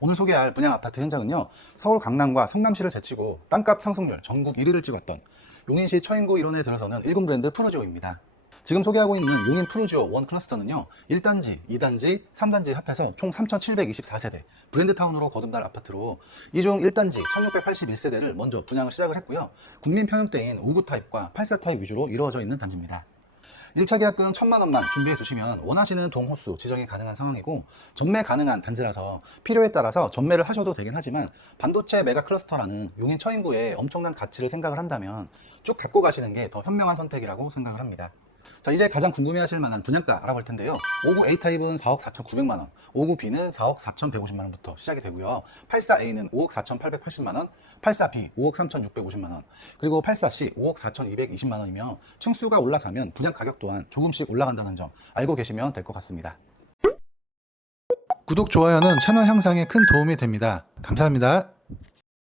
오늘 소개할 분양 아파트 현장은요. 서울 강남과 성남시를 제치고 땅값 상승률 전국 1위를 찍었던 용인시 처인구 일원에 들어서는 1군 브랜드 프루지오입니다. 지금 소개하고 있는 용인 프루지오 원 클러스터는요. 1단지, 2단지, 3단지 합해서 총 3,724세대 브랜드 타운으로 거듭날 아파트로 이 중 1단지 1,681세대를 먼저 분양을 시작을 했고요. 국민 평형대인 5구 타입과 84 타입 위주로 이루어져 있는 단지입니다. 1차 계약금 1천만 원만 준비해 주시면 원하시는 동호수 지정이 가능한 상황이고 전매 가능한 단지라서 필요에 따라서 전매를 하셔도 되긴 하지만 반도체 메가 클러스터라는 용인 처인구의 엄청난 가치를 생각을 한다면 쭉 갖고 가시는 게 더 현명한 선택이라고 생각을 합니다. 자 이제 가장 궁금해하실 만한 분양가 알아볼 텐데요. 59 A 타입은 4억 4,900만 원, 59 B는 4억 4,150만 원부터 시작이 되고요. 84 A는 5억 4,880만 원, 84 B 5억 3,650만 원, 그리고 84 C 5억 4,220만 원이며 층수가 올라가면 분양 가격 또한 조금씩 올라간다는 점 알고 계시면 될 것 같습니다. 구독, 좋아요는 채널 향상에 큰 도움이 됩니다. 감사합니다.